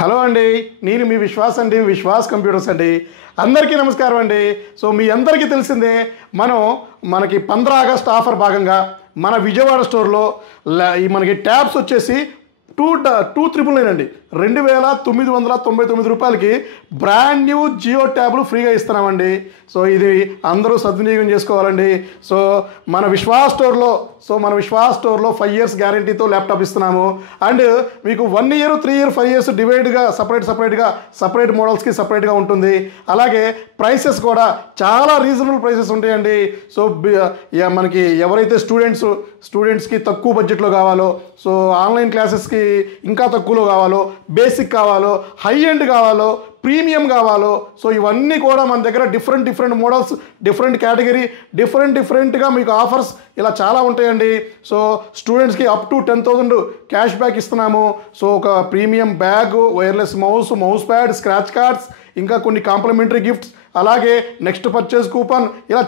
Hello అండి, నేను మీ విశ్వాస్ అండి, విశ్వాస్ కంప్యూటర్స్ అండి. అందరికీ నమస్కారం అండి. సో మీ అందరికీ తెలిసిందే, మనకి 15 ఆగస్ట్ ఆఫర్ భాగంగా మన విజయవాడ స్టోర్లో మనకి ట్యాబ్స్ వచ్చేసి 2,999 అండి, 2,999 రూపాయలకి బ్రాండ్ న్యూ జియో ట్యాబ్లు ఫ్రీగా ఇస్తున్నామండి. సో ఇది అందరూ సద్వినియోగం చేసుకోవాలండి. సో మన విశ్వాస్ స్టోర్లో 5 ఇయర్స్ గ్యారంటీతో ల్యాప్టాప్ ఇస్తున్నాము. అండ్ మీకు 1 ఇయర్, 3 ఇయర్, 5 ఇయర్స్ డివైడ్గా సపరేట్ మోడల్స్కి సపరేట్గా ఉంటుంది. అలాగే ప్రైసెస్ కూడా చాలా రీజనబుల్ ప్రైసెస్ ఉంటాయండి. సో మనకి ఎవరైతే స్టూడెంట్స్కి తక్కువ బడ్జెట్లో కావాలో, సో ఆన్లైన్ క్లాసెస్కి ఇంకా తక్కువలో కావాలో, బేసిక్ కావాలో, హై ఎండ్ కావాలో, ప్రీమియం కావాలో, సో ఇవన్నీ కూడా మన దగ్గర డిఫరెంట్ మోడల్స్, డిఫరెంట్ కేటగిరీ, డిఫరెంట్గా మీకు ఆఫర్స్ ఇలా చాలా ఉంటాయండి. సో స్టూడెంట్స్కి అప్ టు 10,000 క్యాష్ బ్యాక్ ఇస్తున్నాము. సో ఒక premium bag, wireless mouse pad, scratch cards, ఇంకా కొన్ని కాంప్లిమెంటరీ గిఫ్ట్స్, అలాగే నెక్స్ట్ పర్చేస్ కూపన్, ఇలా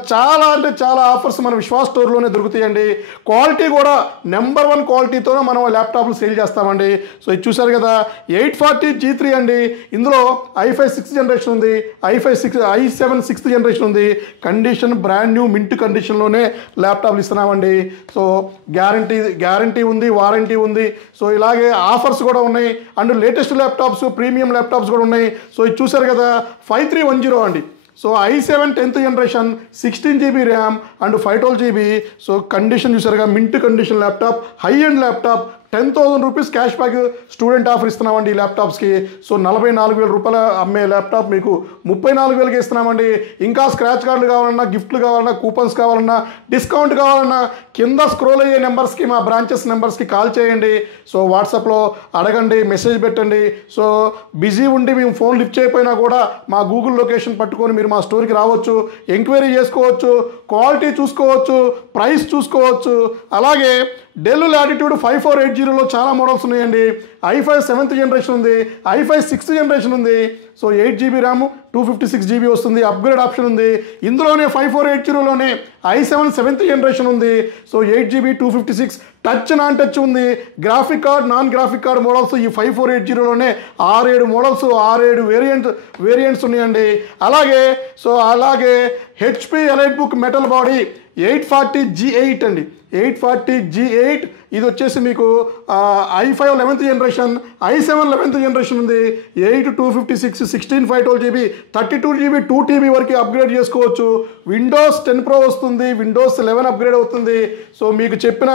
చాలా ఆఫర్స్ మన విశ్వాస్ స్టోర్లోనే దొరుకుతాయండి. క్వాలిటీ కూడా నెంబర్ 1 క్వాలిటీతోనే మనం ల్యాప్టాప్లు సేల్ చేస్తామండి. సో ఇది చూసారు కదా, 840 G3 అండి. ఇందులో i5 6th జనరేషన్ ఉంది, i7 6th జనరేషన్ ఉంది. కండిషన్ బ్రాండ్ న్యూ మింట్ కండిషన్లోనే ల్యాప్టాప్లు ఇస్తున్నామండి. సో గ్యారంటీ ఉంది, వారంటీ ఉంది. సో ఇలాగే ఆఫర్స్ కూడా ఉన్నాయి. And latest laptops, premium laptops కూడా ఉన్నాయి. సో ఇది చూసారు కదా, 5310 అండి. So i7 10th generation, 16 GB RAM and 512 GB. So condition చూసారుగా, mint condition laptop, high end laptop, 10,000 rupees cash back student offer ఇస్తున్నామండి ఈ ల్యాప్టాప్స్కి. సో 44,000 రూపాయలు అమ్మే ల్యాప్టాప్ మీకు 34,000కి ఇస్తున్నామండి. ఇంకా స్క్రాచ్ కార్డులు కావాలన్నా, గిఫ్ట్లు కావాలన్నా, కూపన్స్ కావాలన్నా, డిస్కౌంట్ కావాలన్నా కింద స్క్రోల్ అయ్యే నెంబర్స్కి, మా బ్రాంచెస్ నెంబర్స్కి కాల్ చేయండి. సో వాట్సాప్లో అడగండి, మెసేజ్ పెట్టండి. సో బిజీ ఉండి మేము ఫోన్ లిఫ్ట్ చేయకపోయినా కూడా మా గూగుల్ లొకేషన్ పట్టుకొని మీరు మా స్టోర్కి రావచ్చు, ఎంక్వైరీ చేసుకోవచ్చు, క్వాలిటీ చూసుకోవచ్చు, ప్రైస్ చూసుకోవచ్చు. అలాగే డెల్ లాటిట్యూడ్ 5480లో చాలా మోడల్స్ ఉన్నాయండి. i5 7th జనరేషన్ ఉంది, i5 6th జనరేషన్ ఉంది. సో 8 GB ర్యామ్, 256 GB వస్తుంది. అప్గ్రేడ్ ఆప్షన్ ఉంది. ఇందులోనే 5480లోనే i7 7th జనరేషన్ ఉంది. So 8 GB 256, touch non touch ఉంది. Graphic card, non graphic card models ఈ 5480లోనే 6-7 మోడల్స్, 6-7 వేరియంట్స్ ఉన్నాయండి. అలాగే HP ఎలైట్బుక్ మెటల్ బాడీ 840 G8 అండి, 840 G8. ఇది వచ్చేసి మీకు i5 11th generation, i7 11th generation ఉంది. 8 256, 16 512 GB, 32 GB 2 TB వరకు అప్గ్రేడ్ చేసుకోవచ్చు. విండోస్ 10 Pro వస్తుంది, విండోస్ 11 అప్గ్రేడ్ అవుతుంది. సో మీకు చెప్పిన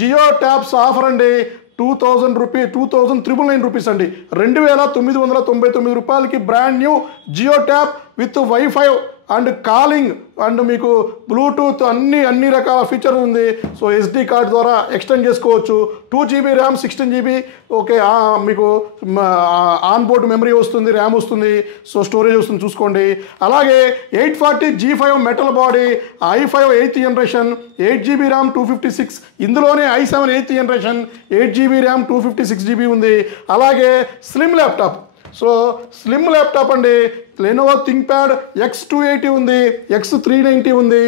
జియో ట్యాబ్స్ ఆఫర్ అండి, 2,999 రూపీస్ అండి, 2,999 రూపాయలకి brand new Jio tab with wifi and calling and మీకు బ్లూటూత్ అన్ని రకాల ఫీచర్ ఉంది. సో SD కార్డ్ ద్వారా ఎక్స్టెండ్ చేసుకోవచ్చు. 2 GB ర్యామ్, 16 GB ఓకే, మీకు ఆన్ బోర్డ్ మెమరీ వస్తుంది, ర్యామ్ వస్తుంది, సో స్టోరేజ్ వస్తుంది చూసుకోండి. అలాగే 840 G5 metal body, i5 8th generation, 8 GB RAM, 256. ఇందులోనే i7 8th generation, 8 GB RAM, 256 GB ఉంది. అలాగే స్లిమ్ ల్యాప్టాప్ అండి, లెనోవో థింక్ప్యాడ్ X280 ఉంది, X390 ఉంది.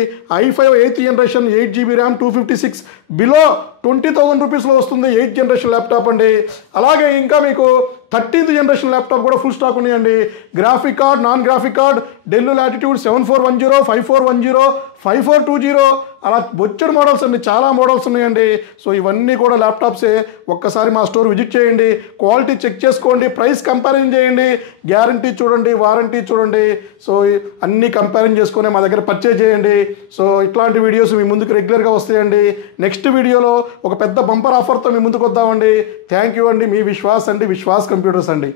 i5 8th generation, 8 GB RAM, 256, below 20,000 రూపీస్లో వస్తుంది. 8th జనరేషన్ ల్యాప్టాప్ అండి. అలాగే ఇంకా మీకు 13th జనరేషన్ ల్యాప్టాప్ కూడా ఫుల్ స్టాక్ ఉన్నాయండి. Graphic card, non graphic card, del latitude 7410, 5410, 5420, అలా బొచ్చడు మోడల్స్ అండి, చాలా మోడల్స్ ఉన్నాయండి. సో ఇవన్నీ కూడా ల్యాప్టాప్సే. ఒక్కసారి మా స్టోర్ విజిట్ చేయండి, క్వాలిటీ చెక్ చేసుకోండి, ప్రైస్ కంపారిజన్ చేయండి, గ్యారంటీ చూడండి, వారంటీ చూడండి. సో అన్నీ కంపారిజన్ చేసుకొని మా దగ్గర పర్చేజ్ చేయండి. సో ఇట్లాంటి వీడియోస్ మీ ముందుకు రెగ్యులర్గా వస్తాయండి. నెక్స్ట్ వీడియోలో ఒక పెద్ద బంపర్ ఆఫర్తో మీ ముందుకు వద్దామండి. థ్యాంక్ యూ అండి. మీ విశ్వాస్ అండి, విశ్వాస్ కంప్యూటర్స్ అండి.